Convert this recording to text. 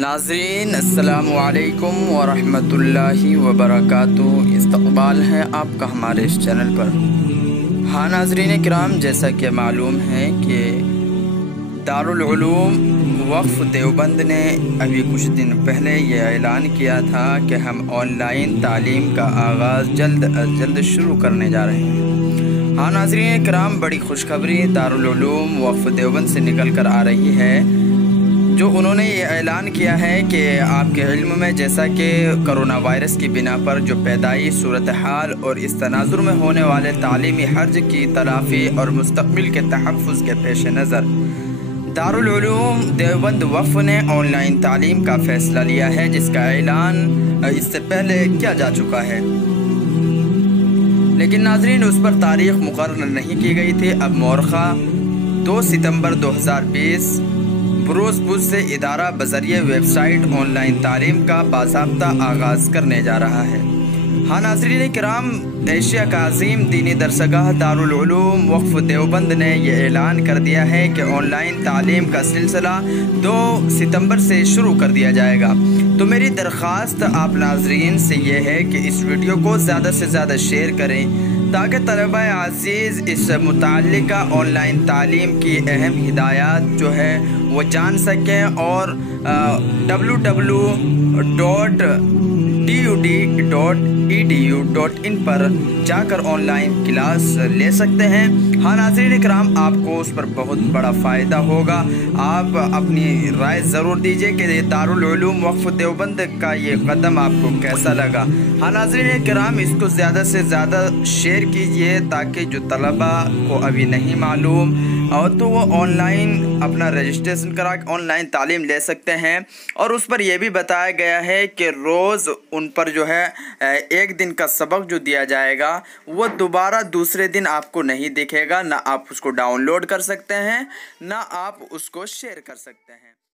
ناظرین السلام علیکم ورحمۃ اللہ وبرکاتہ، استقبال ہے آپ کا ہمارے اس چینل پر۔ ہاں ناظرین کرام، جیسا کہ معلوم ہے کہ دارالعلوم وقف دیوبند نے ابھی کچھ دن پہلے یہ اعلان کیا تھا کہ ہم آن لائن تعلیم کا آغاز جلد از جلد شروع کرنے جا رہے ہیں۔ ہاں ناظرین کرام، بڑی خوشخبری دارالعلوم وقف دیوبند سے نکل کر آ رہی ہے، جو انہوں نے یہ اعلان کیا ہے کہ آپ کے علم میں جیسا کہ کرونا وائرس کی بنا پر جو پیدائش صورتحال اور اس تناظر میں ہونے والے تعلیمی حرج کی تلافی اور مستقبل کے تحفظ کے پیش نظر دارالعلوم دیوبند وقف نے آن لائن تعلیم کا فیصلہ لیا ہے، جس کا اعلان اس سے پہلے کیا جا چکا ہے، لیکن ناظرین اس پر تاریخ مقرر نہیں کی گئی تھی۔ اب مورخہ 2 ستمبر 2020 بروز بدھ سے ادارہ بذریعہ ویب سائٹ آن لائن تعلیم کا باضابطہ آغاز کرنے جا رہا ہے۔ ہاں ناظرین کرام، ایشیا کا عظیم دینی درسگاہ دارالعلوم وقف دیوبند نے یہ اعلان کر دیا ہے کہ آن لائن تعلیم کا سلسلہ 2 ستمبر سے شروع کر دیا جائے گا۔ تو میری درخواست آپ ناظرین سے یہ ہے کہ اس ویڈیو کو زیادہ سے زیادہ شیئر کریں تاکہ طلبہ عزیز اس متعلقہ آن لائن تعلیم کی اہم ہدایات جو ہے وہ جان سکیں اور www.tud.edu.in پر جا کر آن لائن کلاس لے سکتے ہیں۔ ہاں ناظرین اکرام، آپ کو اس پر بہت بڑا فائدہ ہوگا۔ آپ اپنی رائے ضرور دیجئے کہ دارالعلوم وقف دیوبند کا یہ قدم آپ کو کیسا لگا۔ ہاں ناظرین اکرام، اس کو زیادہ سے زیادہ شیئر کیجئے تاکہ جو طلبہ کو ابھی نہیں معلوم اور تو وہ آن لائن اپنا رجسٹریشن کرا کے آن لائن تعلیم لے سکتے ہیں، اور اس پر یہ بھی بتایا گیا ہے کہ روز ان پر جو ہے 1 دن کا سبق جو دیا جائے گا وہ دوبارہ دوسرے دن آپ کو نہیں دکھے گا، نہ آپ اس کو ڈاؤن لوڈ کر سکتے ہیں نہ آپ اس کو شیئر کر سکتے ہیں۔